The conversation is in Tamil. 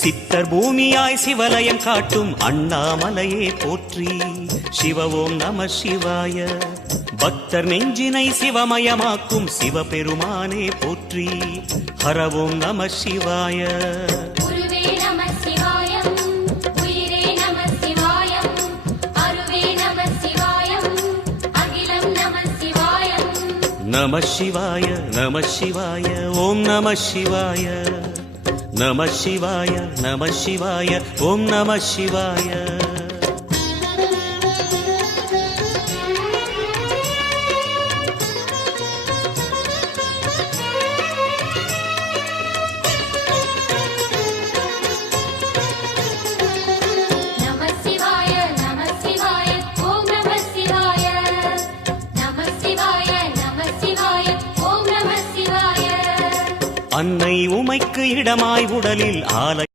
சித்தர் பூமியாய் சிவலயம் காட்டும் அண்ணாமலையே போற்றி. சிவ ஓம் நம சிவாய. பக்தர் நெஞ்சினை சிவமயமாக்கும் சிவபெருமானே போற்றி. ஹர ஓம் நம சிவாய. நம சிவாய நம சிவாய ஓம் நம சிவாய. நம சிவாய நம சிவாய ஓம் நம சிவாய. அன்னை உமைக்கு இடமாய் உடலில் ஆலய